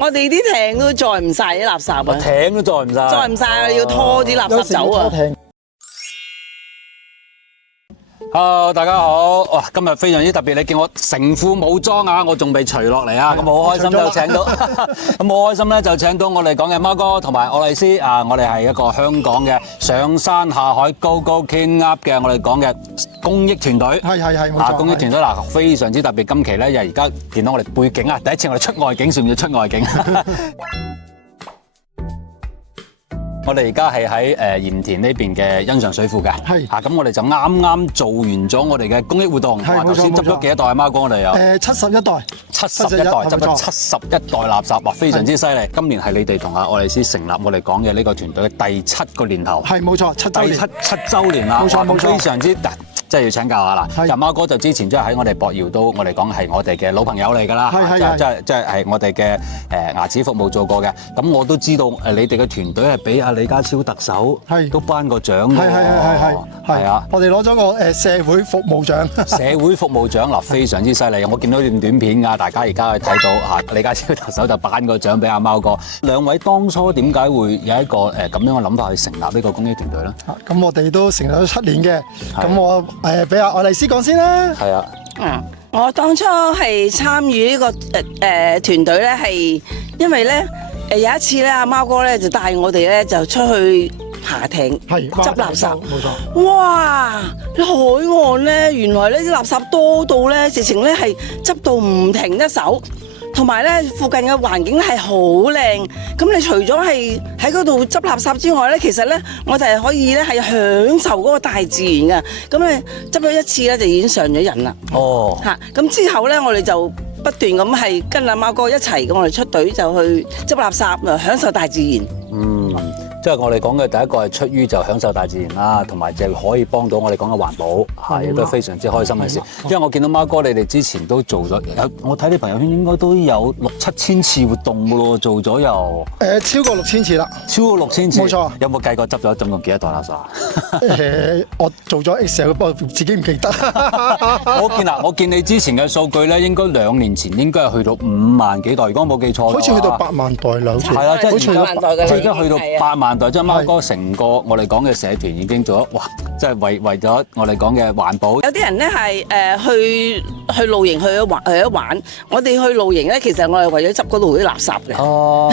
我哋啲艇都載唔晒啲垃圾啊！艇都載唔晒，載唔晒啊！要拖啲垃圾走啊！ Hello， 大家好！哇，今日非常之特別，你見我成副武裝啊，我仲未除落嚟啊，咁好開心就請到，咁好開心咧就請到我哋講嘅貓哥同埋愛麗絲啊，我哋係一個香港嘅上山下海 Go Go King Up 嘅我哋講嘅公益團隊，係啊公益團隊嗱非常之特別，今期咧又而家見到我哋背景啊，第一次我哋出外景，算唔算出外景？我哋而家係喺鹽田呢邊嘅欣賞水庫嘅，係啊咁我哋就啱啱做完咗我哋嘅公益活動，哇頭先執咗幾多袋啊貓哥我哋有71袋，71袋執咗71袋垃圾，哇非常之犀利！今年係你哋同阿愛麗絲成立我哋講嘅呢個團隊嘅第7個年頭，係冇錯，7週年，七週年啦，冇錯冇錯，非常之即係要請教下啦。阿貓哥就之前即係喺我哋博瑤都，我哋講係我哋嘅老朋友嚟㗎啦，即係我哋嘅牙齒服務做過嘅。咁我都知道你哋嘅團隊係俾阿李家超特首都頒過獎㗎喎。係啊，我哋攞咗個社會服務獎。社會服務獎嗱，非常之犀利。我見到段短片㗎，大家而家去睇到嚇李家超特首就頒個獎俾阿貓哥。兩位當初點解會有一個咁樣嘅諗法去成立呢個公益團隊咧？咁我哋都成立咗7年嘅，咁我俾阿愛麗絲講先啦。係啊。我當初係參與呢個團隊咧，係因為咧有一次咧，阿貓哥咧就帶我哋咧就出去爬艇，執垃圾。冇錯。哇！海岸咧，原來呢啲垃圾多到咧，直情咧係執到唔停一手。同埋咧，附近嘅環境係好靚。咁你除咗係喺嗰度執垃圾之外咧，其實咧，我哋係可以咧係享受嗰個大自然嘅。咁咧執咗一次咧，就已經上咗癮啦。哦。嚇！咁之後咧，我哋就不斷咁係跟阿貓哥一齊咁，我哋出隊就去執垃圾，享受大自然。即係我哋講嘅第一個係出於就享受大自然啦，同埋就可以幫到我哋講嘅環保，係都非常之開心嘅事。因為我見到貓哥你哋之前都做咗，我睇你朋友圈應該都有6-7千次活動㗎咯，做咗又超過6000次啦，超過6000次，冇錯。有冇計過執咗總共幾多袋垃圾啊？我做咗 Excel，不過自己唔記得。我見你之前嘅數據咧，應該2年前應該係去到5萬幾袋，如果冇記錯。好似去到8萬袋啦，好似。係啦，即係已經去到8萬袋，即係貓哥係成個我哋講嘅社團已經做咗，哇！即係為咗我哋講嘅環保。有啲人咧係去露營去咗玩，我哋去露營咧，其實我係為咗執嗰度啲垃圾嘅。哦，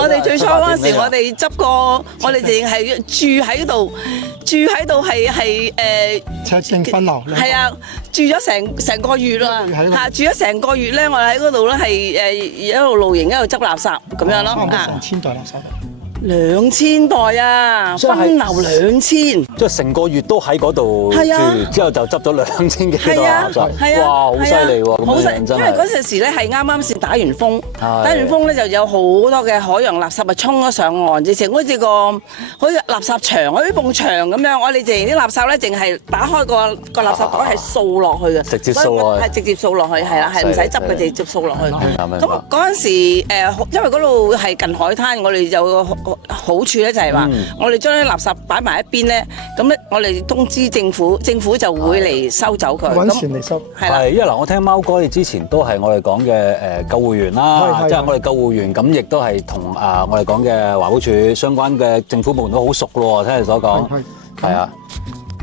我哋最初嗰陣時，我哋執過，我哋淨係住喺度係赤正分流。係啊，住咗成個月啦嚇，住咗成個月咧，我哋喺嗰度咧係一路露營一路執垃圾咁樣咯啊，1000袋垃圾。 2000袋啊，分流2000，即係成個月都喺嗰度住，之後就執咗2000幾袋垃圾，哇，好犀利喎！好犀利，因為嗰陣時咧係啱啱先打完風咧就有好多嘅海洋垃圾啊衝咗上岸，直情好似垃圾場，好似埲牆咁樣。我哋淨啲垃圾咧，淨係打開個垃圾袋係掃落去嘅，直接掃落去，係直接掃落去，係啦，係唔使執嘅，直接掃落去。咁嗰陣時因為嗰度係近海灘，我哋有好處咧就係話，我哋將啲垃圾擺埋一邊咧，咁咧我哋通知政府，政府就會嚟收走佢。揾錢嚟收。係啦，因為嗱，我聽貓哥你之前都係我哋講嘅救護員啦，即係我哋救護員咁，亦都係同我哋講嘅環保署相關嘅政府部門都好熟咯，聽你所講。係啊。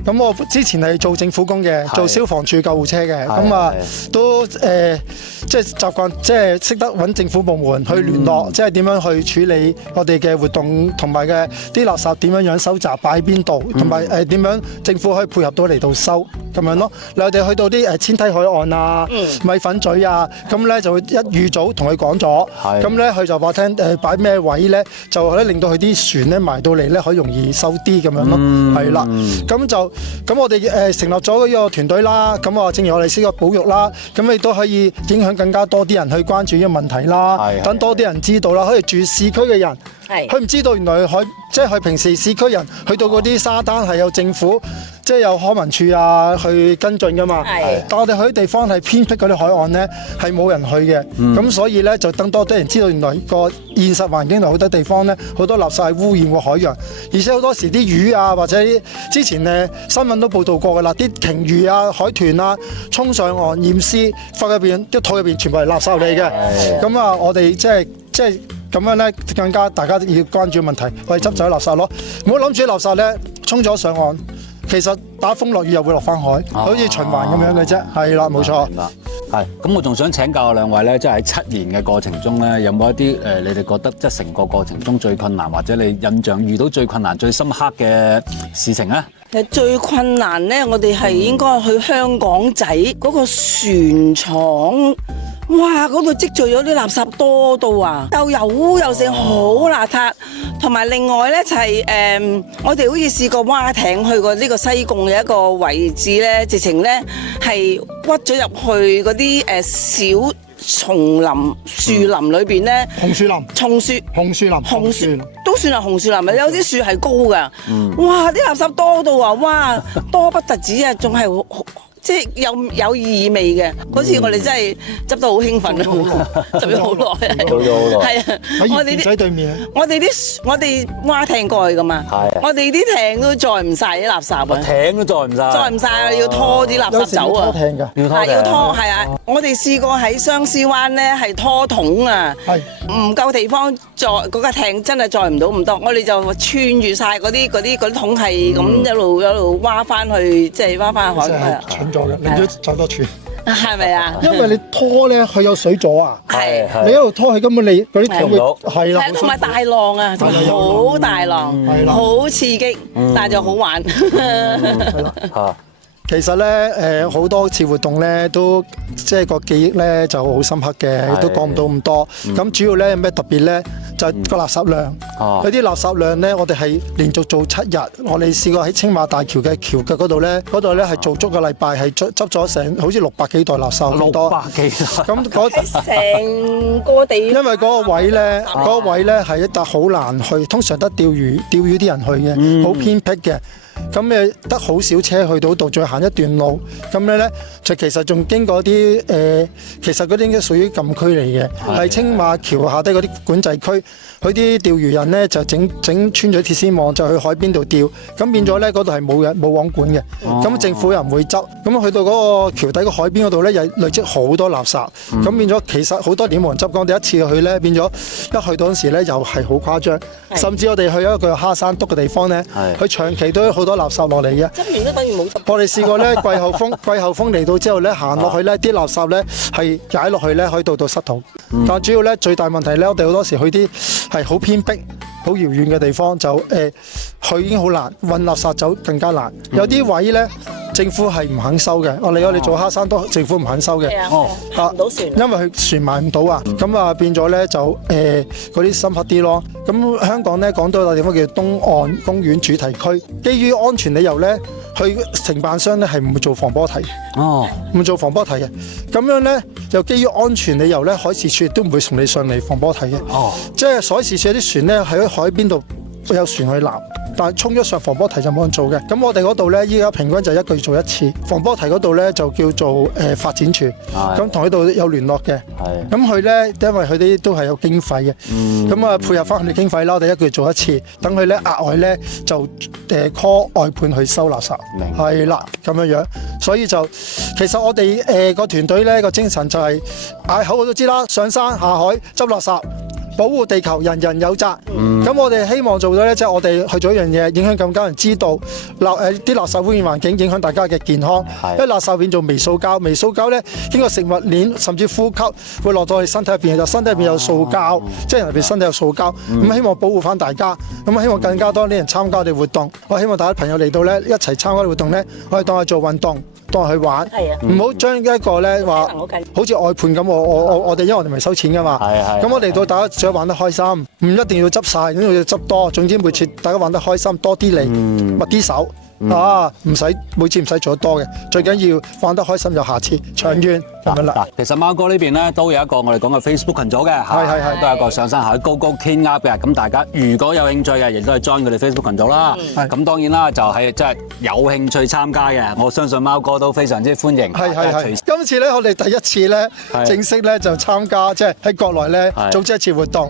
咁我之前係做政府工嘅，做消防處救護車嘅，咁啊都即係習慣，即係識得揾政府部門去聯絡，即係點樣去處理我哋嘅活動，同埋嘅啲垃圾點樣收集擺喺邊度，同埋點樣政府可以配合到嚟到收咁樣咯。我哋去到啲千梯海岸啊、米粉咀啊，咁咧就會一預早同佢講咗，咁咧佢就話聽擺咩位咧，就咧令到佢啲船咧埋到嚟咧可以容易收啲咁樣咯，係啦，咁我哋成立咗呢個團隊啦，咁啊正如我哋識個保育啦，咁亦都可以影響更加多啲人去關注呢個問題啦，等多啲人知道啦，可以住市區嘅人，佢唔知道原來即係佢平時市區人去到嗰啲沙灘係有政府，即係有康文署啊去跟進噶嘛。但我哋去啲地方係偏僻嗰啲海岸咧，係冇人去嘅。咁所以咧就等多啲人知道原來個現實環境同好多地方咧，好多垃圾係污染個海洋，而且好多時啲魚啊或者之前新聞都報道過㗎啦，啲鯨魚啊、海豚啊衝上岸驗屍，發入邊啲肚入邊全部係垃圾嚟嘅。咁啊，我哋即係即係咁樣咧，更加大家要關注問題，我哋執走垃圾咯，唔好諗住啲垃圾咧沖咗上岸，其實打風落雨又會落翻海，好似循環咁樣嘅啫。係啦，冇錯。係，咁我仲想請教兩位咧，即係喺7年嘅過程中咧，有冇一啲你哋覺得即係成個過程中最困難，或者你印象遇到最困難、最深刻嘅事情咧？最困難咧，我哋係應該去香港仔嗰個船廠。哇！嗰度積聚咗啲垃圾多到啊，又油又剩，好邋遢。同埋另外咧就係我哋好似試過蛙艇去過呢個西貢嘅一個位置咧，直情咧係屈咗入去嗰啲小叢林樹林裏邊咧，紅樹林、紅樹林都算係紅樹林，有啲樹係高㗎。哇！啲垃圾多到啊，哇，多不特止啊，仲係即係有異味嘅。嗰次我哋真係執得好興奮啊，執咗好耐啊，係啊，我哋啲對面，我哋蛙艇過去㗎嘛，我哋啲艇都載唔晒啲垃圾啊，艇都載唔晒啊，要拖啲垃圾走啊，要拖係啊，我哋試過喺相思灣咧係拖桶啊，唔夠地方載嗰架艇真係載唔到咁多，我哋就穿住晒嗰啲桶係咁一路蛙翻去，即係蛙翻海啊。咗嘅，你都走多串，係咪啊？因為你拖咧，佢有水阻啊。係，你一路拖，佢根本你嗰啲艇會係啦。同埋大浪啊，好大浪，好刺激，但係就好玩。係啦，嚇。其實咧，好多次活動咧，都即係個記憶咧就好深刻嘅，都講唔到咁多。咁主要咧有咩特別咧？就係個垃圾量。有啲垃圾量咧，我哋係連續做7日。我哋試過喺青馬大橋嘅橋腳嗰度咧係做足個禮拜，係執咗成好似600幾袋垃圾咁多。600幾袋。咁成個地。因為嗰個位咧，係一笪好難去，通常得釣魚啲人去嘅，好偏僻嘅。咁誒得好少車去到度，再行一段路。咁樣咧就其實仲經過啲其實嗰啲應該屬於禁區嚟嘅，係青馬橋下低嗰啲管制區。佢啲釣魚人咧就整穿咗鐵絲網，就去海邊度釣。咁變咗咧嗰度係冇網管嘅。咁政府又唔會執。咁去到嗰個橋底個海邊嗰度咧，又累積好多垃圾。咁變咗其實好多年冇人執。我哋一次去咧，變咗一去到嗰時咧，又係好誇張。甚至我哋去一個蝦山篤嘅地方咧，佢長期都有好多垃圾落嚟嘅。執完都等於冇執。我哋試過咧，季候風嚟到之後咧，行落去咧，啲垃圾咧係踩落去咧，可以到膝頭。但主要咧最大問題咧，我哋好多時去啲係好偏僻、好遙遠嘅地方，就去已經好難，運垃圾走更加難。有啲位咧，政府係唔肯收嘅。我哋做蝦山都政府唔肯收嘅。唔到船。因為佢船埋唔到啊，咁啊變咗咧就嗰啲深刻啲咯。咁香港咧講到有個地方叫東岸公園主題區，基於安全理由咧，佢承辦商咧係唔會做防波堤。唔會做防波堤嘅。咁樣咧就基於安全理由咧，海事處都唔會送你上嚟防波堤嘅。即係海事處有啲船咧喺海邊度有船去攔，但係衝咗上防波堤就冇人做嘅。咁我哋嗰度咧依家平均就1個月做1次。防波堤嗰度咧就叫做發展處，咁同佢度有聯絡嘅。咁佢咧因為佢啲都係有經費嘅，咁啊配合翻佢哋經費啦，我哋1個月做1次，等佢咧額外咧就call 外判去收垃圾，係啦咁樣樣。所以就其實我哋個團隊咧個精神就係嗌口號都知啦，上山下海執垃圾。保護地球，人人有責。咁我哋希望做到咧，即係我哋去做一樣嘢，影響更加人知道啲垃圾污染環境，影響大家嘅健康。因為垃圾變做微塑膠，微塑膠咧經過食物鏈甚至呼吸會落到我哋身體入邊，就身體入邊有塑膠，即係人哋身體有塑膠。咁希望保護翻大家，咁希望更加多啲人參加我哋活動。我希望大家朋友嚟到咧一齊參加活動咧，我哋當係做運動。當去玩，唔好將一個咧話好似外判咁，我哋因為我哋唔係收錢噶嘛，咁我嚟到大家想玩得開心，唔一定要執晒，咁要執多，總之每次大家玩得開心，多啲嚟，密啲手。唔使每次唔使做得多嘅，最緊要玩得開心就下次長遠咁樣啦。其實貓哥呢邊咧都有一個我哋講嘅 Facebook 群組嘅，係都有一個上山下海 Go Go Clean Up 嘅。咁大家如果有興趣嘅，亦都係 join 佢哋 Facebook 群組啦。咁當然啦，就係即係有興趣參加嘅，我相信貓哥都非常之歡迎。係。今次咧，我哋第一次咧正式咧就參加，即係喺國內咧組織一次活動。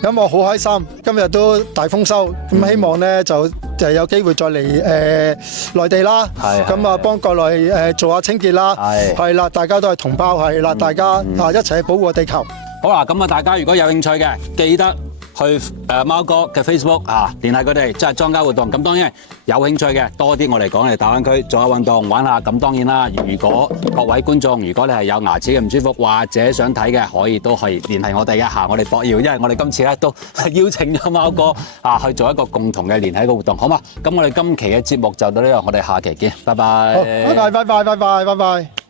咁我好開心，今日都大豐收。咁希望咧就有機會再嚟內地啦，咁啊幫國內做下清潔啦，係啦，大家都係同胞，係啦，大家一齊去保護個地球。好啦，咁啊，大家如果有興趣嘅，記得去貓哥嘅 Facebook 聯繫佢哋，即係莊家活動。咁當然有興趣嘅多啲，我哋講嚟大灣區做下運動玩下。咁當然啦，如果各位觀眾，如果你係有牙齒嘅唔舒服或者想睇嘅，可以都可以聯繫我哋嘅我哋博耀，因為我哋今次咧都邀請咗貓哥去做一個共同嘅聯繫嘅活動，好嘛？咁我哋今期嘅節目就到呢度，我哋下期見，拜拜。好，拜拜。